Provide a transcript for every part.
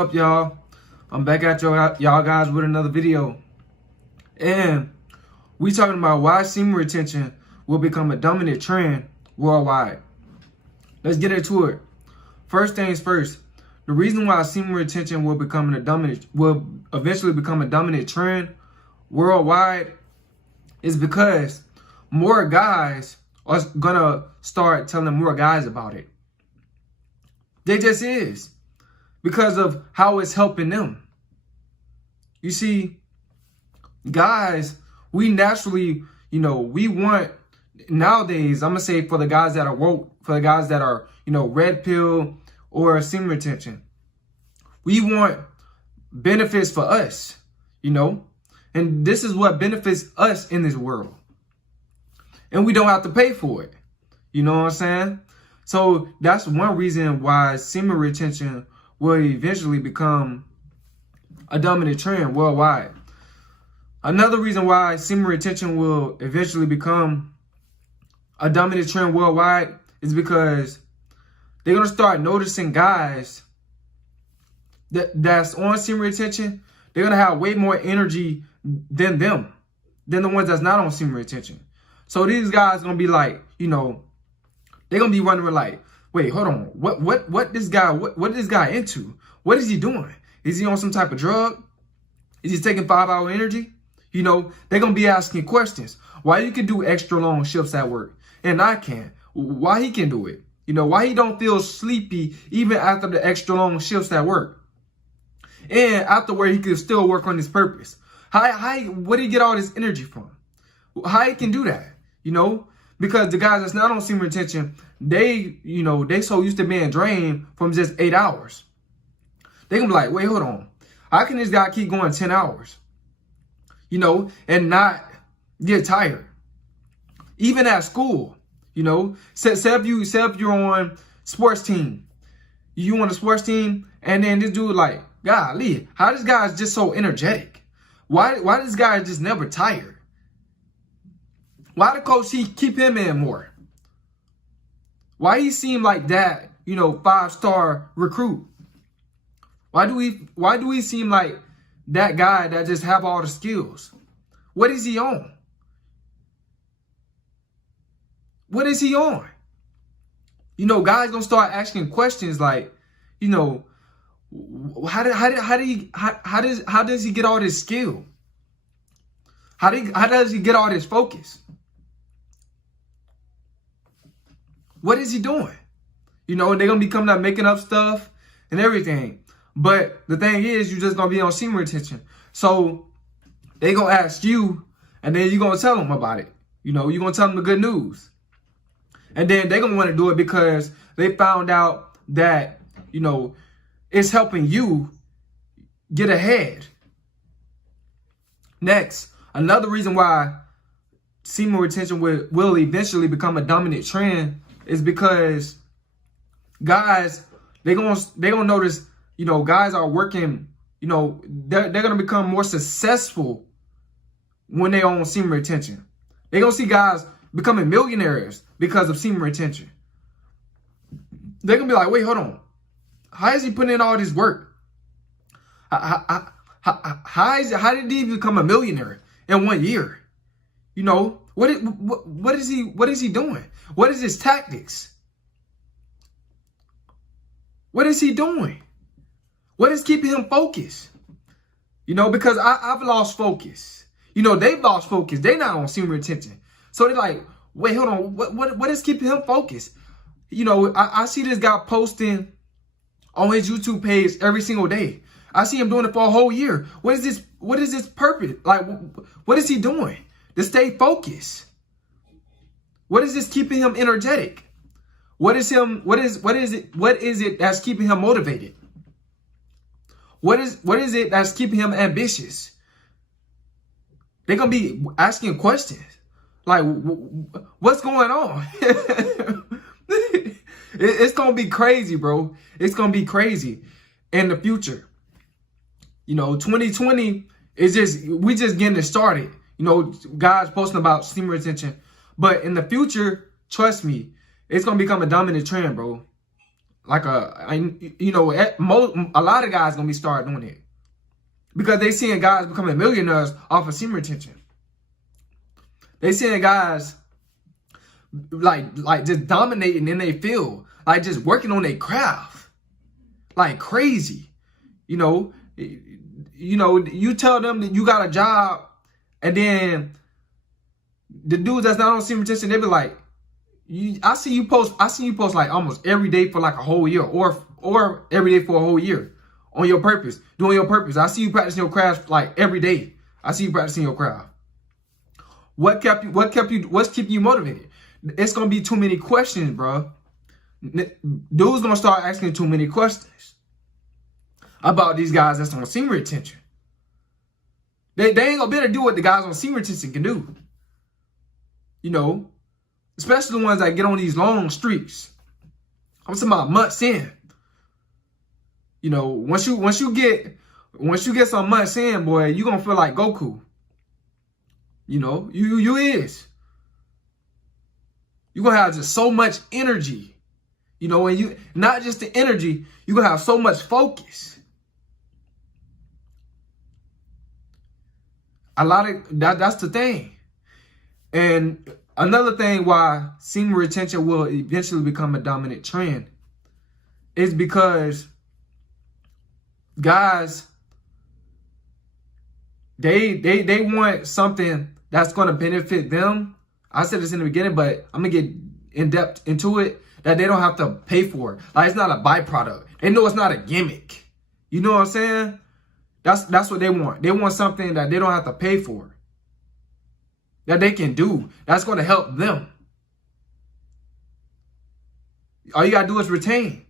Up, y'all? I'm back at y'all guys with another video, and we talking about why semen retention will become a dominant trend worldwide. Let's get into it. First things first, the reason why semen retention will eventually become a dominant trend worldwide is because more guys are gonna start telling more guys about it. They just is. Because of how it's helping them. You see, guys, we naturally, we want, nowadays, I'm going to say for the guys that are woke, for the guys that are, red pill or semen retention, we want benefits for us, and this is what benefits us in this world. And we don't have to pay for it. You know what I'm saying? So that's one reason why semen retention will eventually become a dominant trend worldwide. Another reason why semen retention will eventually become a dominant trend worldwide is because they're going to start noticing guys that's on semen retention. They're going to have way more energy than the ones that's not on semen retention. So these guys are going to be like, they're going to be wondering like, wait, hold on. What this guy into? What is he doing? Is he on some type of drug? Is he taking 5-hour energy? They're gonna be asking questions. Why you can do extra long shifts at work and I can't? Why he can do it? Why he don't feel sleepy even after the extra long shifts at work? And afterward he can still work on his purpose. Where do he get all this energy from? How he can do that? Because the guys that's not on semen retention, they so used to being drained from just 8 hours. They gonna be like, wait, hold on. How can this guy keep going 10 hours? And not get tired? Even at school, say if you're on sports team, you on a sports team, and then this dude like, golly, how this guy is just so energetic? Why this guy just never tired? Why the coach he keep him in more? Why he seem like that, 5-star recruit? Why do we seem like that guy that just have all the skills? What is he on? What is he on? Guys gonna start asking questions like, how does he get all this skill? How does he get all this focus? What is he doing? They're going to be coming up making up stuff and everything. But the thing is, you're just going to be on semen retention. So they going to ask you, and then you're going to tell them about it. You're going to tell them the good news. And then they're going to want to do it because they found out that, it's helping you get ahead. Next, another reason why semen retention will eventually become a dominant trend is because guys, they're gonna notice, guys are working, they're gonna become more successful when they're on semen retention. They're gonna see guys becoming millionaires because of semen retention. They're gonna be like, wait, hold on. How is he putting in all this work? How did he become a millionaire in 1 year? What is he doing? What is his tactics? What is he doing? What is keeping him focused? Because I've lost focus. They've lost focus. They're not on semen retention. So they're like, wait, hold on. What is keeping him focused? I see this guy posting on his YouTube page every single day. I see him doing it for a whole year. What is this purpose? Like, what is he doing to stay focused? What is this keeping him energetic? What is it that's keeping him motivated? What is it that's keeping him ambitious? They're gonna be asking questions like, what's going on? It's gonna be crazy, bro. It's gonna be crazy in the future. 2020 is we just getting it started. Guys posting about semen retention. But in the future, trust me, it's going to become a dominant trend, bro. like a lot of guys gonna be starting doing it because they seeing guys becoming millionaires off of semen retention. They seeing guys like just dominating in their field, like just working on their craft, like crazy. You tell them that you got a job, and then the dudes that's not on semen retention, they be like, I see you post like almost every day for like a whole year, or every day for a whole year on your purpose, doing your purpose. I see you practicing your craft like every day. I see you practicing your craft. What's keeping you motivated? It's gonna be too many questions, bro. Dudes gonna start asking too many questions about these guys that's on semen retention. They ain't gonna be able to do what the guys on semen retention can do. Especially the ones that get on these long streaks. I'm talking about months in. Once you get some months in, boy, you gonna feel like Goku. You is. You gonna have just so much energy. And you not just the energy, you gonna have so much focus. That's the thing. And another thing why semen retention will eventually become a dominant trend is because guys, they want something that's going to benefit them. I said this in the beginning, but I'm going to get in depth into it, that they don't have to pay for it. Like, it's not a byproduct. They know it's not a gimmick. You know what I'm saying? That's what they want. They want something that they don't have to pay for, that they can do, that's going to help them. All you got to do is retain.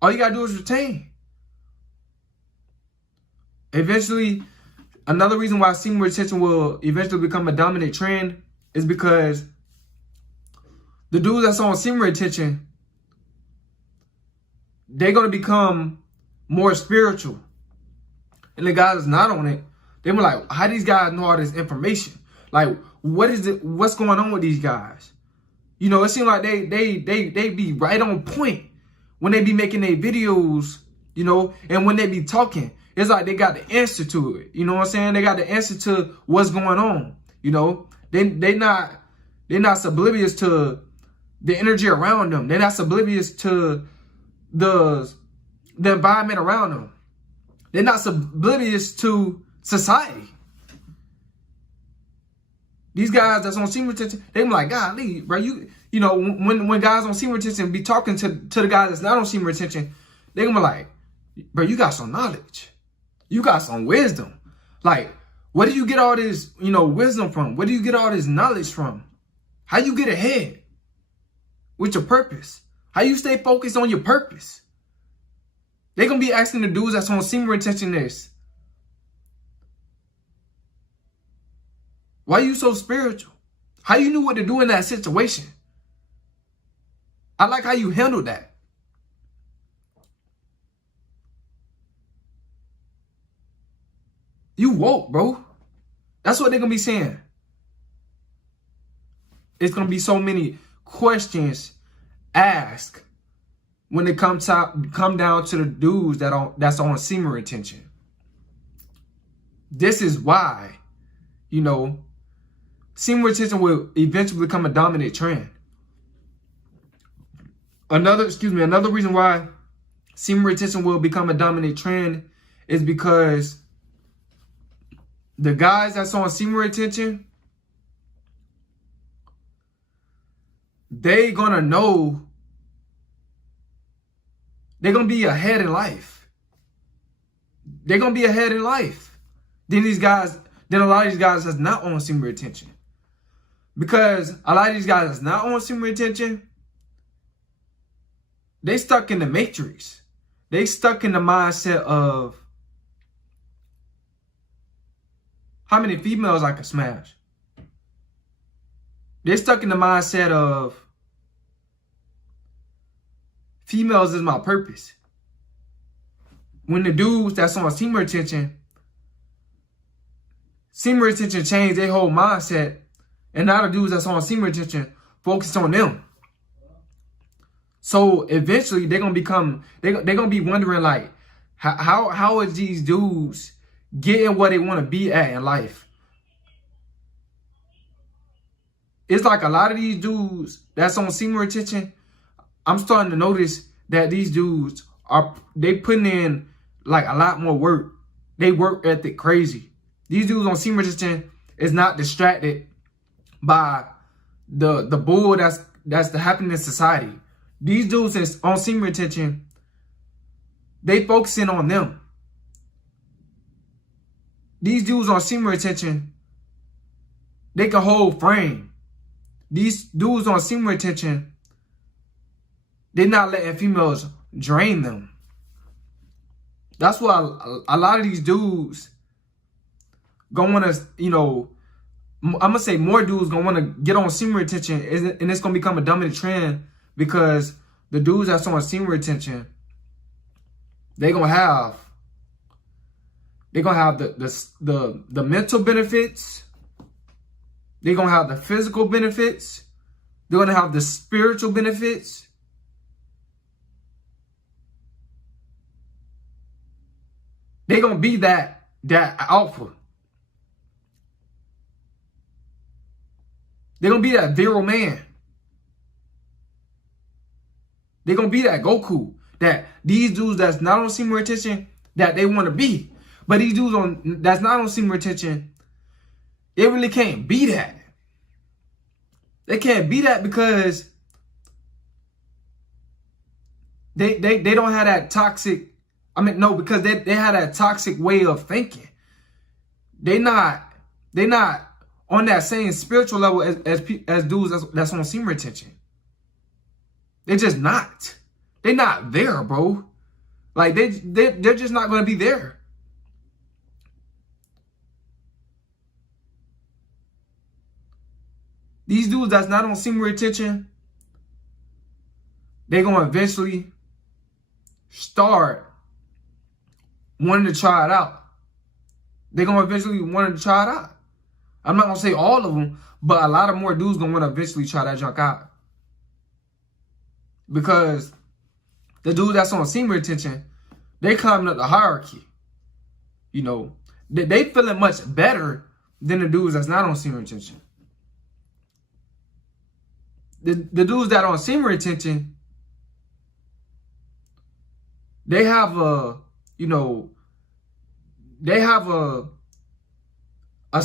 All you got to do is retain. Eventually, another reason why semen retention will eventually become a dominant trend is because the dudes that's on semen retention, they're going to become more spiritual. And the guys that's not on it, they were like, how these guys know all this information? Like, what's going on with these guys? It seems like they be right on point when they be making their videos, and when they be talking. It's like they got the answer to it. You know what I'm saying? They got the answer to what's going on. They're not oblivious to the energy around them. They're not oblivious to the environment around them. They're not oblivious to society. These guys that's on semen retention, they be like, golly, bro, when guys on semen retention be talking to the guys that's not on semen retention, they gonna be like, bro, you got some knowledge. You got some wisdom. Like, where do you get all this, wisdom from? Where do you get all this knowledge from? How you get ahead with your purpose? How you stay focused on your purpose? They gonna be asking the dudes that's on semen retention this. Why you so spiritual? How you knew what to do in that situation? I like how you handled that. You woke, bro. That's what they're going to be saying. It's going to be so many questions asked when it come down to the dudes that's on semen retention. This is why, semen retention will eventually become a dominant trend. Another reason why semen retention will become a dominant trend is because the guys that's on semen retention, they're gonna be ahead in life. They're gonna be ahead in life than a lot of these guys that's not on semen retention. Because a lot of these guys that's not on semen retention, they stuck in the matrix. They stuck in the mindset of how many females I can smash. They're stuck in the mindset of females is my purpose. When the dudes that's on semen retention changed their whole mindset, and now the dudes that's on semen retention focus on them. So eventually they're gonna become, they're gonna be wondering like, how is these dudes getting where they want to be at in life? It's like a lot of these dudes that's on semen retention, I'm starting to notice that these dudes they putting in like a lot more work. They work ethic crazy. These dudes on semen retention is not distracted by the bull that's happening in society. These dudes is on semen retention, they focusing on them. These dudes on semen retention, they can hold frame. These dudes on semen retention, they're not letting females drain them. That's why a lot of these dudes gonna want to, you know, I'm gonna say more dudes gonna want to get on semen retention, and it's gonna become a dominant trend because the dudes that's on semen retention, they're gonna have the mental benefits, they're gonna have the physical benefits, they're gonna have the spiritual benefits. They're gonna be that alpha. They're gonna be that virile man. They're gonna be that Goku that these dudes that's not on semen retention that they want to be. But these dudes that's not on semen retention, they really can't be that. They can't be that because they don't have that toxic. I mean, no, because they have that toxic way of thinking. They not on that same spiritual level as dudes that's on semen retention. They're just not. They're not there, bro. Like they're just not gonna be there. These dudes that's not on semen retention, they're gonna eventually start wanting to try it out. They're gonna eventually want to try it out. I'm not gonna say all of them, but a lot of more dudes gonna want to eventually try that junk out. Because the dude that's on semen retention, they climbing up the hierarchy. You know, they feeling much better than the dudes that's not on semen retention. The dudes that are on semen retention, they have a, you know, they have a stable